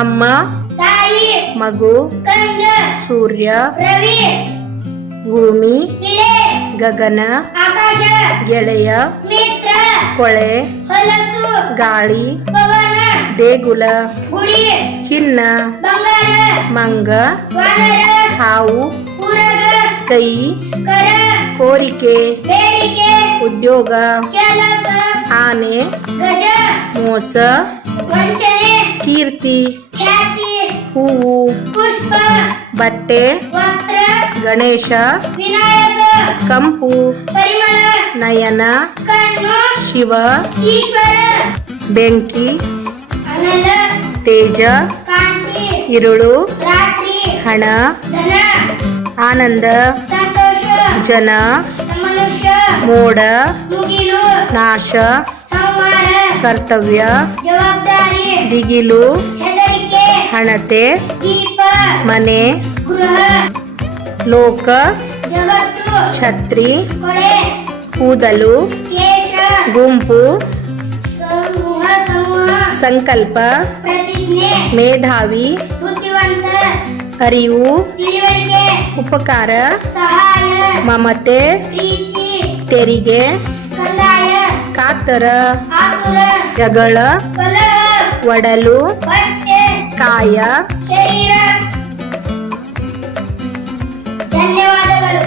ಅಮ್ಮ, ತಾಯಿ, ಮಗು, ಕಂದ, ಸೂರ್ಯ, ರವಿ, ಭೂಮಿ, ಇಳೆ, ಗಗನ, ಆಕಾಶ, ಗೆಳೆಯ, ಮಿತ್ರ, ಕೊಳೆ, ಹೊಲಸು, ಗಾಳಿ, ಪವನ, ದೇಗುಲ, ಗುಡಿ, ಚಿನ್ನ, ಬಂಗಾರ, ಮಂಗ, ವಾನರ, ಹಾವು, ಊರಗ, ಕೈ, ಕರ, ಕೋರಿಕೆ, ಬೇಡಿಕೆ, ಉದ್ಯೋಗ, ಕೆಲಸ, ಆನೆ, ಗಜ, ಮೋಸ, ವಂಚನೆ, ಕೀರ್ತಿ, ಖ್ಯಾತಿ, ಹೂವು, ಪುಷ್ಪ, ಬಟ್ಟೆ, ವಸ್ತ್ರ, ಗಣೇಶ, ವಿನಾಯಕ, ಕಂಪು, ಪರಿಮಳ, ನಯನ, ಕಣ್ಣು, ಶಿವ, ಈಶ್ವರ, ಬೆಂಕಿ, ಅನಲ, ತೇಜ, ಕಾಂತಿ, ಇರುಳು, ರಾತ್ರಿ, ಹಣ, ಧನ, ಆನಂದ, ಸಂತೋಷ, ಜನ, ಮನುಷ್ಯ, ಮೋಡ, ಮುಗಿಲು, ನಾಶ, ಸಂಹಾರ, ಕರ್ತವ್ಯ, ಜವಾಬ್ದಾರಿ, ದಿಗಿಲು, ಹೆದರಿಕೆ, ಹಣತೆ, ದೀಪ, ಮನೆ, ಗೃಹ, ಲೋಕ, ಜಗತ್ತು, ಛತ್ರಿ, ಕೊಳೆ, ಕೂದಲು, ಕೇಶ, ಗುಂಪು, ಸಮೂಹ, ಸಂಕಲ್ಪ, ಪ್ರತಿಜ್ಞೆ, ಮೇಧಾವಿ, ಬುದ್ಧಿವಂತ, ಅರಿವು, ತಿಳಿವಳಿಕೆ, ಉಪಕಾರ, ಸಹಾಯ, ಮಮತೆ, ಪ್ರೀತಿ, ತೆರಿಗೆ, ಕಂದಾಯ, ಕಾತರ, ಆತುರ, ಜಗಳ, ಕಲಹ, ಒಡಲು, ಹೊಟ್ಟೆ, ಕಾಯ. ಶರೀರ. ಧನ್ಯವಾದಗಳು.